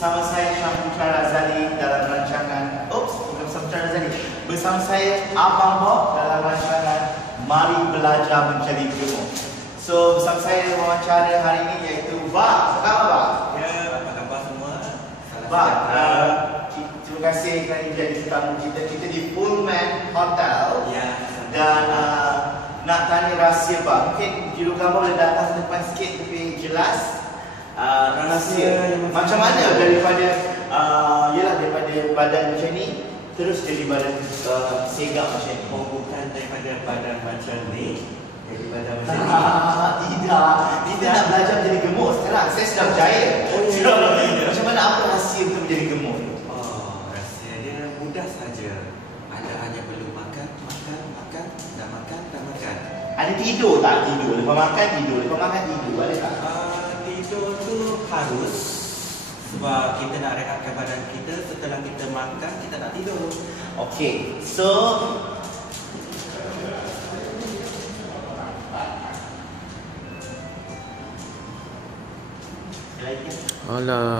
Bersama saya Syah Putra Razali dalam rancangan bukan bersama Putra Razali. Bersama saya Abang Bob dalam rancangan Mari Belajar Menjadi Gemuk. So bersama saya wawancara hari ini iaitu Ba. Apa khabar Ba? Ya, apa khabar semua? Ba, terima kasih kerana jadi tetamu kita di Pullman Hotel. Ya. Dan nak tanya rahsia Ba. Mungkin juru kamu boleh datang ke depan sikit lebih jelas. Rahsia macam mana daripada daripada badan macam ni terus jadi badan segak macam ni? Oh, bukan daripada badan macam ni, jadi badan macam ni. Tidak. Kita nak belajar menjadi gemuk sekarang. Saya sudah berjaya. Macam mana apa rahsia untuk menjadi gemuk? Oh, rahsia dia mudah saja. Anda hanya perlu makan, dah makan. Ada tidur tak? Lepas makan tidur. Ada tak? Tidur tu harus, sebab kita nak rehatkan badan kita. Setelah kita makan, kita nak tidur. Okay, so Alah.